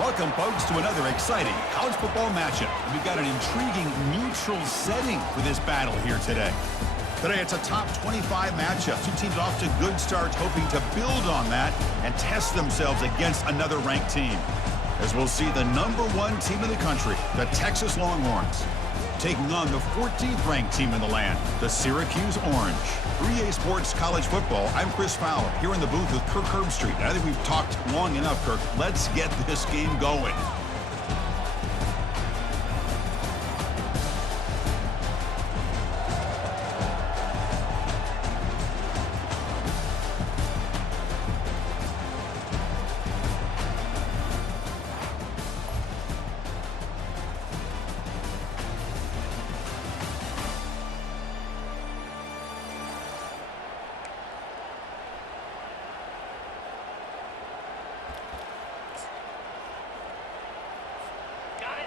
Welcome, folks, to another exciting college football matchup. We've got an intriguing neutral setting for this battle here today. Today, it's a top 25 matchup. Two teams off to good starts, hoping to build on that and test themselves against another ranked team. As we'll see the #1 team in the country, the Texas Longhorns, taking on the 14th ranked team in the land, the Syracuse Orange. 3A Sports College Football, I'm Chris Fowler, here in the booth with Kirk Herbstreit. I think we've talked long enough, Kirk. Let's get this game going.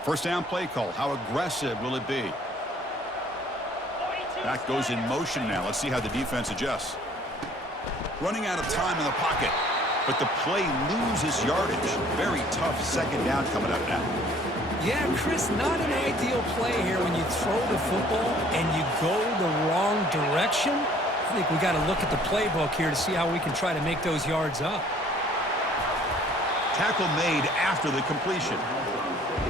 First down play call. How aggressive will it be? Back goes in motion now. Let's see how the defense adjusts. Running out of time in the pocket, but the play loses yardage. Very tough second down coming up now. Yeah, Chris, not an ideal play here when you throw the football and you go the wrong direction. I think we got to look at the playbook here to see how we can try to make those yards up. Tackle made after the completion.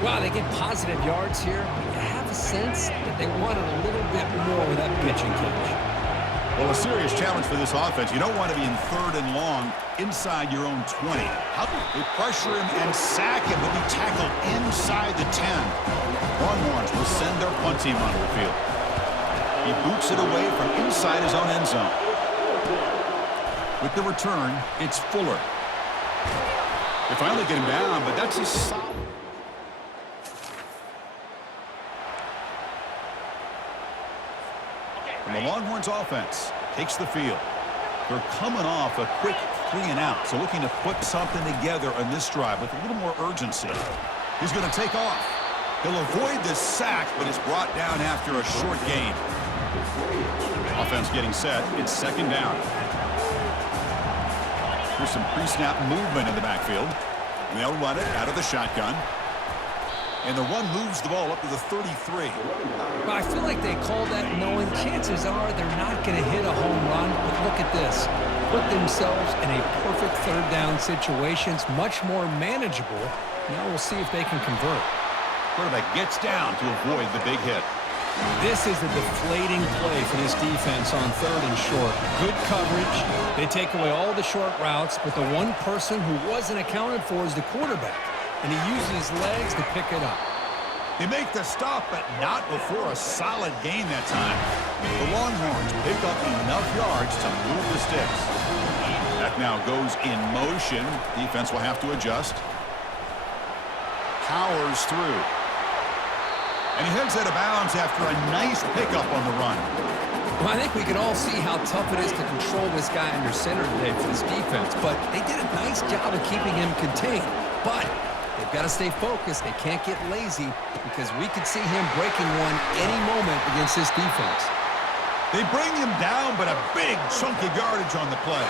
Wow, they get positive yards here. You have a sense that they wanted a little bit more with that pitch and catch. Well, a serious challenge for this offense. You don't want to be in 3rd and long inside your own 20. They pressure him and sack him. He'll be tackled inside the 10. Longhorns will send their punt team onto the field. He boots it away from inside his own end zone. With the return, it's Fuller. They finally get him down, but that's a solid. And the Longhorns offense takes the field. They're coming off a quick 3-and-out, so looking to put something together on this drive with a little more urgency. He's going to take off. He'll avoid the sack, but is brought down after a short gain. Offense getting set. It's 2nd down. There's some pre-snap movement in the backfield. And they'll run it out of the shotgun. And the run moves the ball up to the 33. Well, I feel like they call that knowing chances are they're not going to hit a home run. But look at this. Put themselves in a perfect 3rd down situation. It's much more manageable. Now we'll see if they can convert. Quarterback gets down to avoid the big hit. This is a deflating play for this defense on 3rd and short. Good coverage. They take away all the short routes, but the one person who wasn't accounted for is the quarterback. And he uses his legs to pick it up. They make the stop, but not before a solid gain that time. The Longhorns pick up enough yards to move the sticks. That now goes in motion. Defense will have to adjust. Powers through. And he heads out of bounds after a nice pickup on the run. Well, I think we can all see how tough it is to control this guy under center today for this defense. But they did a nice job of keeping him contained. But they've got to stay focused. They can't get lazy because we could see him breaking one any moment against this defense. They bring him down, but a big chunk of yardage on the play.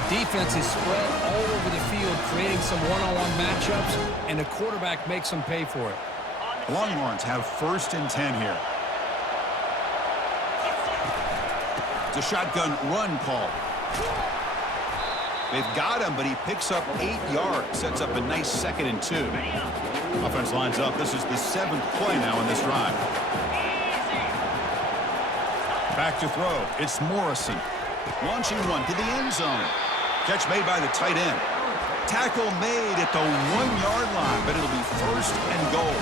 The defense is spread all over the field, creating some one-on-one matchups, and the quarterback makes them pay for it. The Longhorns have 1st and 10 here. It's a shotgun run call. They've got him, but he picks up 8 yards. Sets up a nice 2nd and 2. Offense lines up. This is the 7th play now in this drive. Back to throw. It's Morrison. Launching one to the end zone. Catch made by the tight end. Tackle made at the 1-yard line, but it'll be 1st and goal.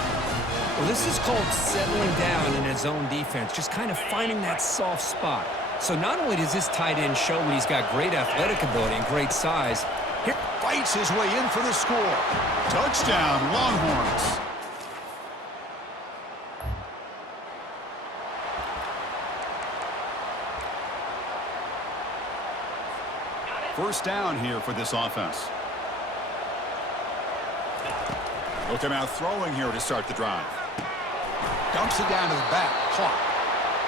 Well, this is called settling down in his own defense, just kind of finding that soft spot. So not only does this tight end show that he's got great athletic ability and great size, he fights his way in for the score. Touchdown, Longhorns. First down here for this offense. Look him out throwing here to start the drive. Dumps it down to the back. Caught.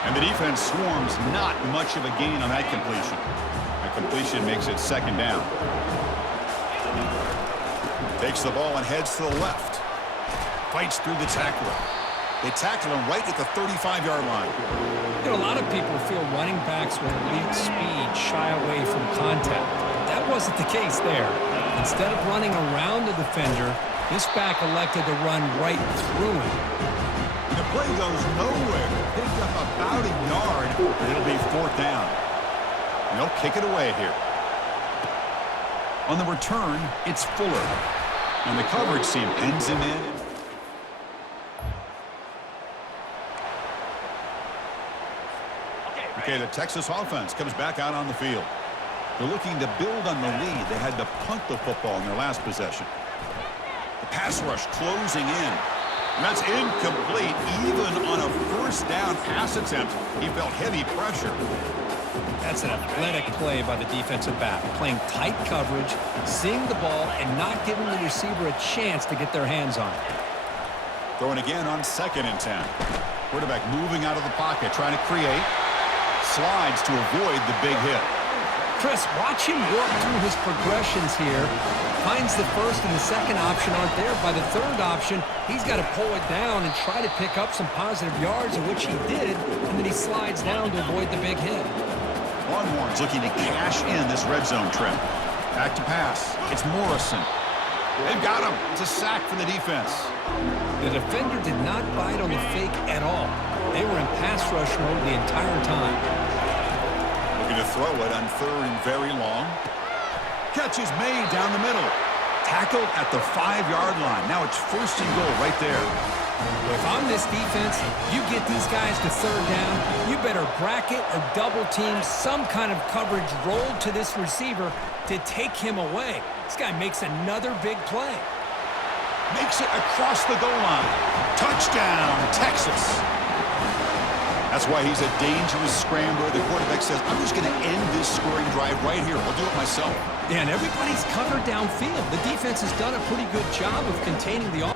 And the defense swarms. Not much of a gain on that completion. That completion makes it 2nd down. Takes the ball and heads to the left. Fights through the tackler. They tackle him right at the 35-yard line. You know, a lot of people feel running backs with elite speed shy away from contact. That wasn't the case there. Instead of running around the defender, this back elected to run right through him. The play goes nowhere. Picked up about a yard, and it'll be fourth down. And they'll kick it away here. On the return, it's Fuller. And the coverage team pins him in. Okay, the Texas offense comes back out on the field. They're looking to build on the lead. They had to punt the football in their last possession. The pass rush closing in. And that's incomplete. Even on a first down pass attempt, he felt heavy pressure. That's an athletic play by the defensive back, playing tight coverage, seeing the ball, and not giving the receiver a chance to get their hands on it. Throwing again on 2nd and 10. Quarterback moving out of the pocket, trying to create. Slides to avoid the big hit. Chris, watch him work through his progressions here. Finds the first and the second option aren't there. By the third option, he's got to pull it down and try to pick up some positive yards, of which he did, and then he slides down to avoid the big hit. Longhorns looking to cash in this red zone trip. Back to pass. It's Morrison. They've got him. It's a sack for the defense. The defender did not bite on the fake at all. They were in pass rush mode the entire time. Looking to throw it on 3rd and very long. Catch is made down the middle. Tackled at the 5-yard line. Now it's 1st and goal right there. If I'm this defense, you get these guys to 3rd down, you better bracket or double team some kind of coverage rolled to this receiver to take him away. This guy makes another big play. Makes it across the goal line. Touchdown, Texas. That's why he's a dangerous scrambler. The quarterback says, I'm just going to end this scoring drive right here. I'll do it myself. Yeah, and everybody's covered downfield. The defense has done a pretty good job of containing the offense.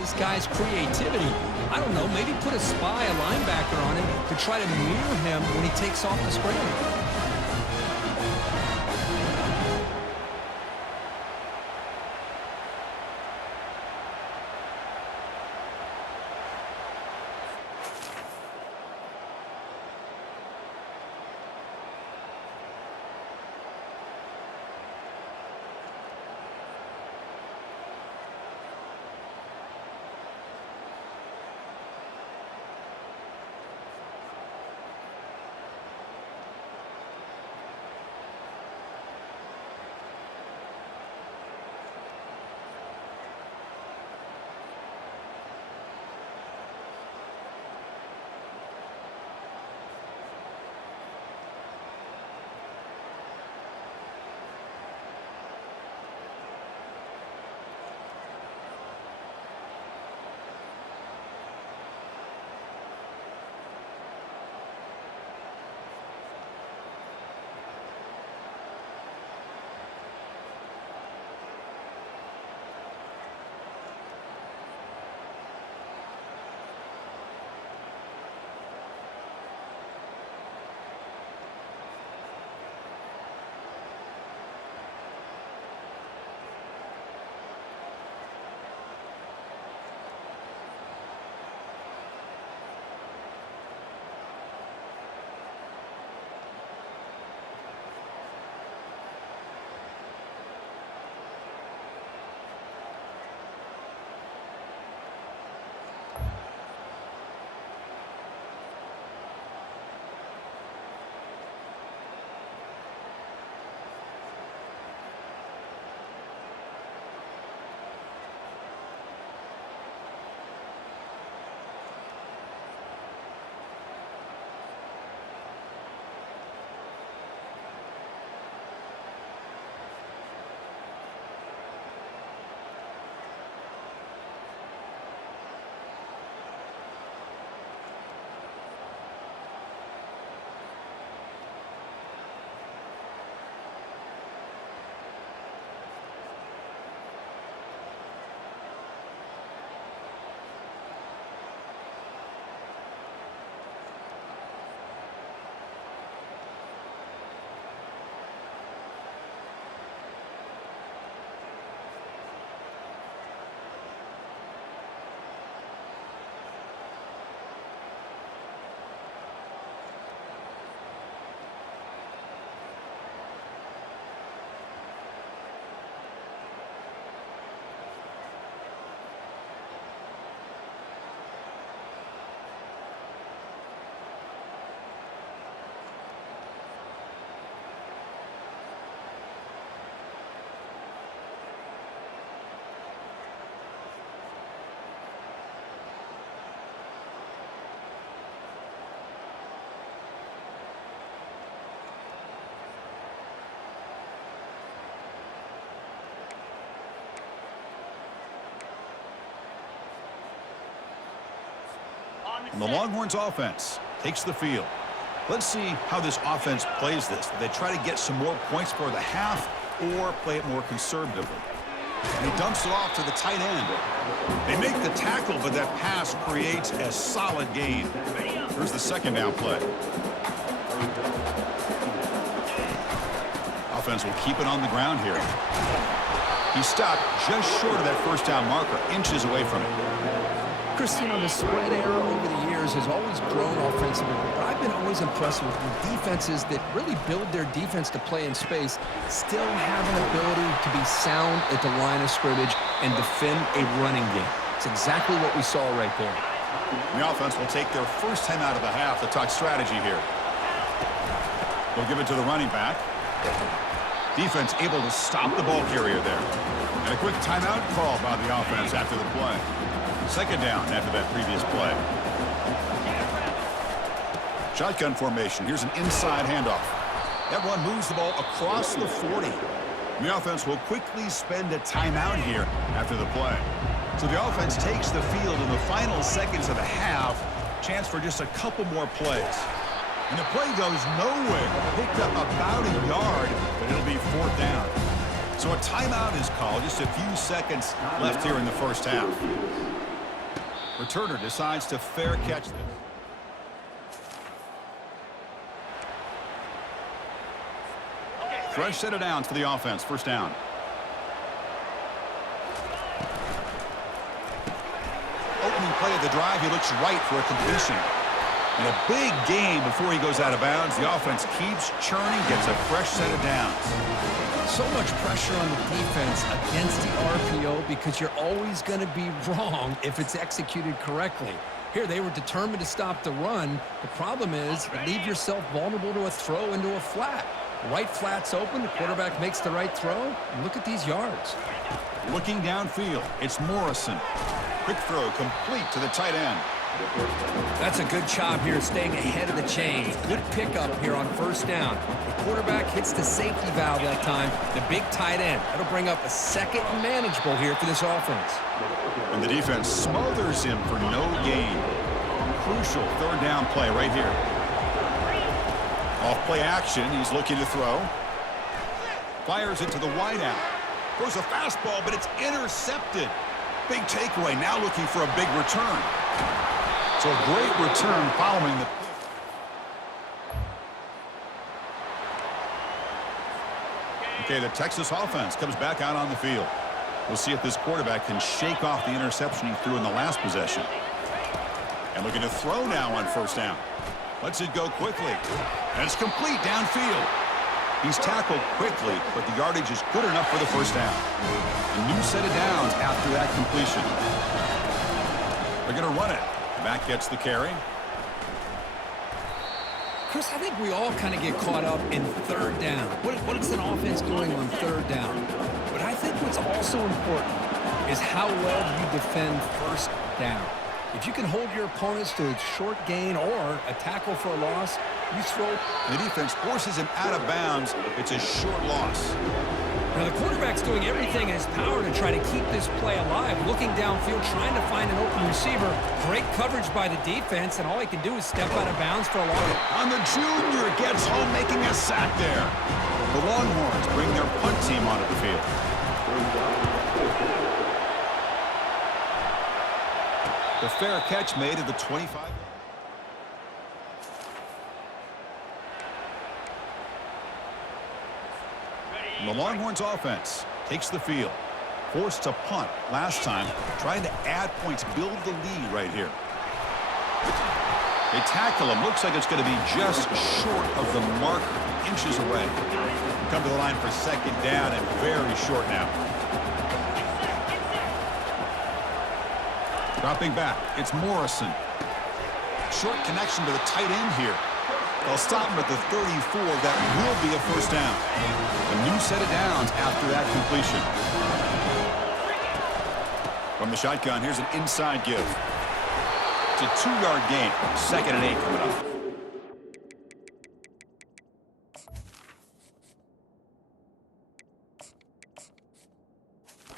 This guy's creativity. I don't know, maybe put a spy, a linebacker on him to try to mirror him when he takes off the scramble. And the Longhorns offense takes the field. Let's see how this offense plays this. Do they try to get some more points for the half or play it more conservatively? And he dumps it off to the tight end. They make the tackle, but that pass creates a solid gain. Here's the second down play. Offense will keep it on the ground here. He stopped just short of that first down marker, inches away from it. Christian, on the spread era over the years has always grown offensively, but I've been always impressed with defenses that really build their defense to play in space, still have an ability to be sound at the line of scrimmage and defend a running game. It's exactly what we saw right there. The offense will take their first 10 out of the half to talk strategy here. They'll give it to the running back. Defense able to stop the ball carrier there. And a quick timeout call by the offense after the play. Second down after that previous play. Shotgun formation. Here's an inside handoff. That run moves the ball across the 40. The offense will quickly spend a timeout here after the play. So the offense takes the field in the final seconds of the half. Chance for just a couple more plays. And the play goes nowhere. Picked up about a yard, but it'll be fourth down. So a timeout is called. Just a few seconds left here in the first half. Returner decides to fair catch this. Fresh set of downs for the offense. First down. Opening play of the drive. He looks right for a completion. And a big gain before he goes out of bounds. The offense keeps churning, gets a fresh set of downs. So much pressure on the defense against the RPO because you're always going to be wrong if it's executed correctly. Here, they were determined to stop the run. The problem is you leave yourself vulnerable to a throw into a flat. Right flat's open. The quarterback makes the right throw. Look at these yards. Looking downfield, it's Morrison. Quick throw complete to the tight end. That's a good job here staying ahead of the chains. Good pickup here on first down. The quarterback hits the safety valve that time. The big tight end. That'll bring up a second and manageable here for this offense. And the defense smothers him for no gain. Crucial third down play right here. Off play action. He's looking to throw. Fires it to the wideout. Throws a fastball, but it's intercepted. Big takeaway. Now looking for a big return. So a great return following the... Okay, the Texas offense comes back out on the field. We'll see if this quarterback can shake off the interception he threw in the last possession. And looking to throw now on first down. Lets it go quickly. And it's complete downfield. He's tackled quickly, but the yardage is good enough for the first down. A new set of downs after that completion. They're going to run it. Back gets the carry. Chris, I think we all kind of get caught up in third down. What is an offense doing on third down? But I think what's also important is how well you defend first down. If you can hold your opponents to a short gain or a tackle for a loss, you throw. The defense forces him out of bounds. It's a short loss. Now, the quarterback's doing everything in his power to try to keep this play alive, looking downfield, trying to find an open receiver. Great coverage by the defense, and all he can do is step out of bounds for a loss. And the junior gets home, making a sack there. The Longhorns bring their punt team onto the field. The fair catch made at the 25. And the Longhorns offense takes the field. Forced to punt last time, trying to add points, build the lead right here. They tackle him. Looks like it's going to be just short of the marker, inches away. Come to the line for second down and very short now. Dropping back, it's Morrison. Short connection to the tight end here. They'll stop him at the 34. That will be a first down. A new set of downs after that completion. From the shotgun, here's an inside give. It's a 2-yard gain. 2nd and 8 coming up.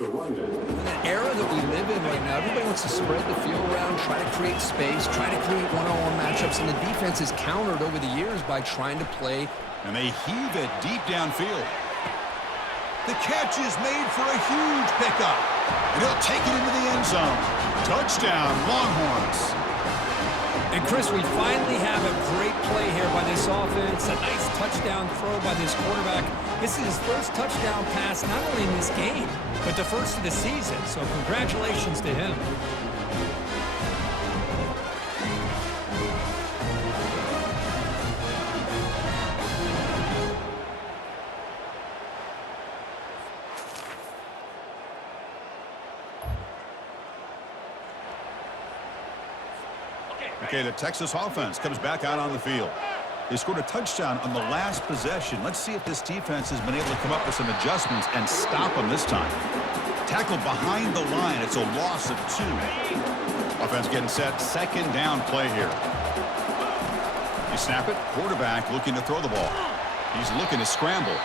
In that era that we live in right now, everybody wants to spread the field around, try to create space, try to create one-on-one matchups, and the defense has countered over the years by trying to play. And they heave it deep downfield. The catch is made for a huge pickup. And he'll take it into the end zone. Touchdown, Longhorns. And Chris, we finally have a great play here by this offense. A nice touchdown throw by this quarterback. This is his first touchdown pass, not only in this game, but the first of the season. So congratulations to him. Okay, the Texas offense comes back out on the field. They scored a touchdown on the last possession. Let's see if this defense has been able to come up with some adjustments and stop them this time. Tackled behind the line. It's a loss of 2. Offense getting set. Second down play here. They snap it. Quarterback looking to throw the ball. He's looking to scramble.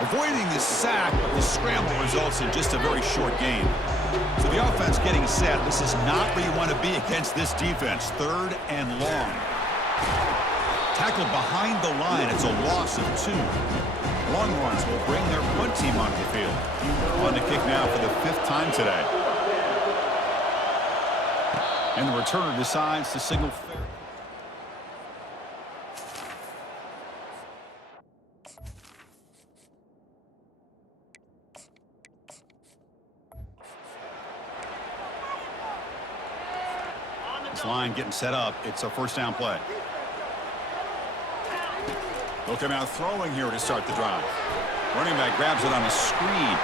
Avoiding the sack, but the scramble results in just a very short gain. So the offense getting set. This is not where you want to be against this defense. 3rd and long. Tackled behind the line. It's a loss of 2. Longhorns will bring their punt team onto the field. On the kick now for the 5th time today. And the returner decides to signal fair. This line getting set up. It's a first down play. They'll come out throwing here to start the drive. Running back grabs it on a screen.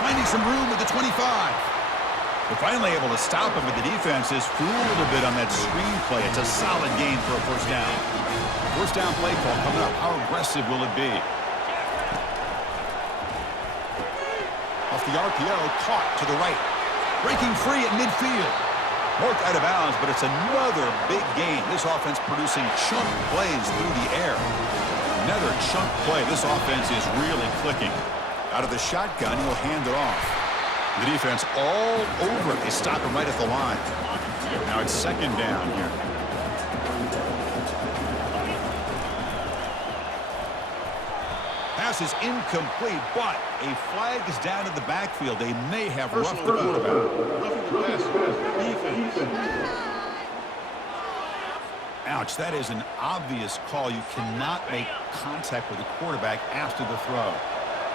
Finding some room at the 25. They're finally able to stop him, but the defense is fooled a bit on that screen play. It's a solid gain for a first down. First down play call coming up. How aggressive will it be? Off the RPO, caught to the right. Breaking free at midfield. Worked out of bounds, but it's another big gain. This offense producing chunk plays through the air. Another chunk play. This offense is really clicking. Out of the shotgun, he'll hand it off. The defense all over it. They stop him right at the line. Now it's second down here. Pass is incomplete, but a flag is down in the backfield. They may have roughed the quarterback. Ouch, that is an obvious call. You cannot make contact with the quarterback after the throw.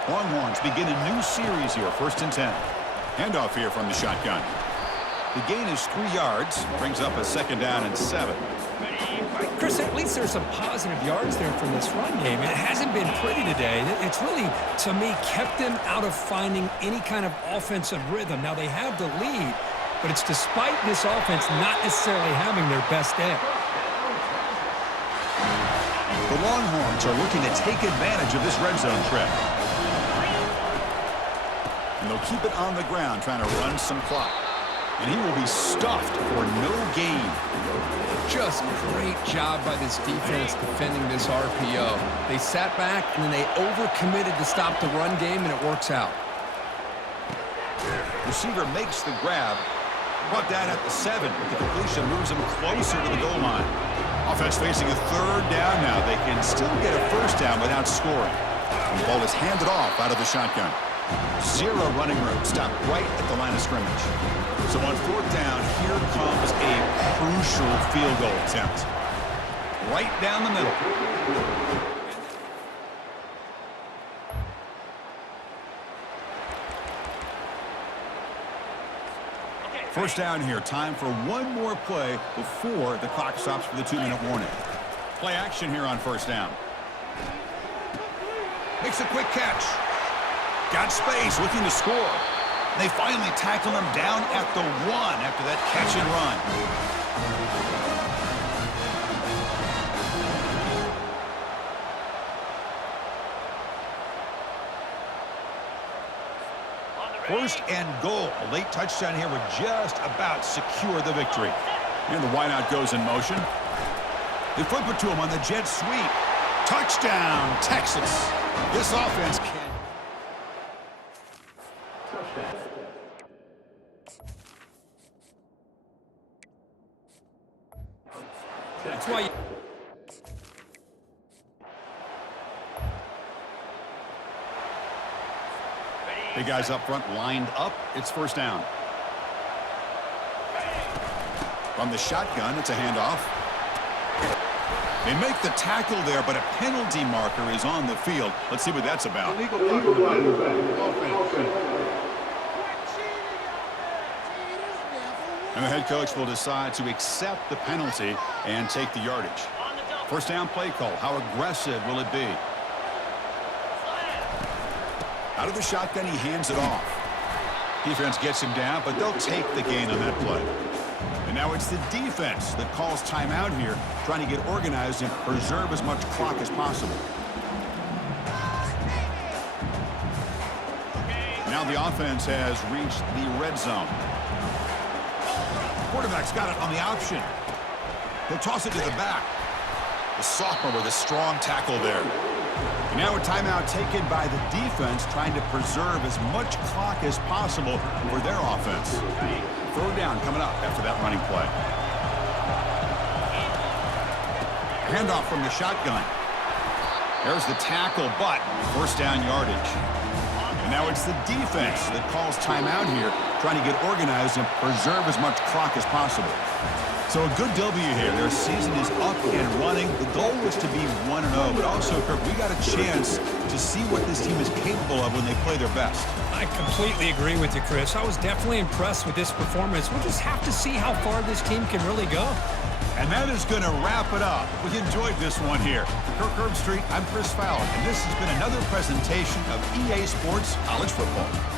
Longhorns begin a new series here, 1st and 10. Handoff here from the shotgun. The gain is 3 yards, brings up a 2nd down and 7. Chris, at least there's some positive yards there from this run game. It hasn't been pretty today. It's really, to me, kept them out of finding any kind of offensive rhythm. Now, they have the lead, but it's despite this offense not necessarily having their best day. The Longhorns are looking to take advantage of this red zone trip. And they'll keep it on the ground, trying to run some clock. And he will be stuffed for no gain. Just great job by this defense defending this RPO. They sat back, and then they overcommitted to stop the run game, and it works out. Receiver makes the grab. Brought down at the 7, but the completion moves him closer to the goal line. Offense facing a 3rd down now. They can still get a first down without scoring. And the ball is handed off out of the shotgun. 0 running room. Stopped right at the line of scrimmage. So on 4th down, here comes a crucial field goal attempt. Right down the middle. First down here. Time for one more play before the clock stops for the 2-minute warning. Play action here on 1st down. Makes a quick catch. Got space, looking to score. They finally tackle him down at the 1 after that catch and run. First and goal. A late touchdown here would just about secure the victory. And the wideout goes in motion. They flip it to him on the jet sweep. Touchdown, Texas. This offense can. That's why Big guys up front lined up. It's first down. From the shotgun, it's a handoff. They make the tackle there, but a penalty marker is on the field. Let's see what that's about. And the head coach will decide to accept the penalty and take the yardage. First down play call. How aggressive will it be? Out of the shotgun, he hands it off. Defense gets him down, but they'll take the gain on that play. And now it's the defense that calls timeout here, trying to get organized and preserve as much clock as possible. Now the offense has reached the red zone. Quarterback's got it on the option. He'll toss it to the back. The sophomore with a strong tackle there. And now a timeout taken by the defense, trying to preserve as much clock as possible for their offense. Third down coming up after that running play. Handoff from the shotgun. There's the tackle, but first down yardage. And now it's the defense that calls timeout here, trying to get organized and preserve as much clock as possible. So a good W here. Their season is up and running. The goal was to be 1-0, but also, Kirk, we got a chance to see what this team is capable of when they play their best. I completely agree with you, Chris. I was definitely impressed with this performance. We'll just have to see how far this team can really go. And that is going to wrap it up. We enjoyed this one here. For Kirk Herbstreit, I'm Chris Fowler, and this has been another presentation of EA Sports College Football.